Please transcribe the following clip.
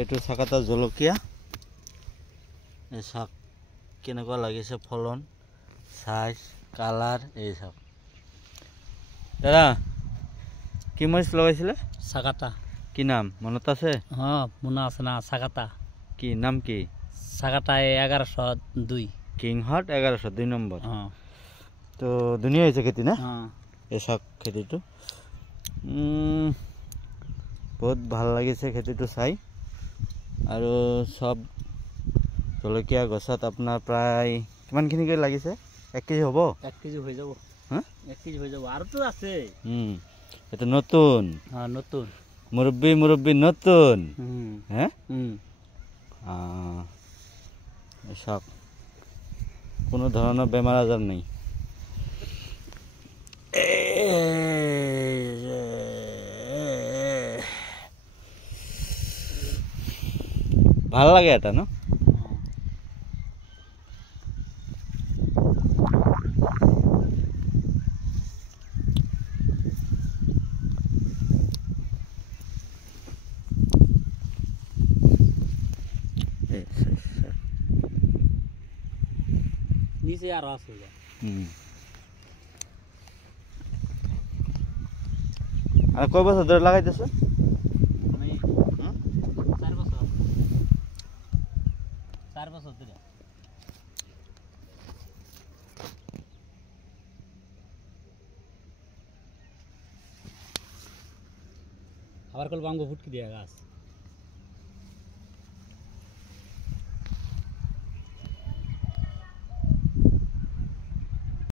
এইটো চাকাতা জলকীয়া এই চাক কেনেকুৱা লাগিছে ফলন সাইজ কালাৰ এই চাক দাদা কি মৰিচ লগাইছিলে চাকাতা কি নাম মনত আছে মনে আছে না চাকাতা কি নাম কি চাকাতা 1102 কিংহট 1102 নম্বৰ তো ধুনীয়া হৈছে খেতি না এই চাক খেতিটো বহুত ভাল লাগিছে খেতিটো চাই আৰু সব জলকীয়া গছত আপোনাৰ প্ৰায় কিমানখিনিকে লাগিছে 1 কেজি হ'ব 1 কেজি হৈ যাব 1 কেজি হৈ যাব আৰু তো আছে এটা নতুন নতুন মুরব্বী নতুন হ্যাঁ সব কোনো ধরনের বেমার আজার নেই ভাল লাগে এটা না নিচে আর আছে আর কয় বছর ধরে লাগাইতেছ আমি 4 বছর ধরে আবার কল বাঙ্গো ফুটকি দিয়া গাছ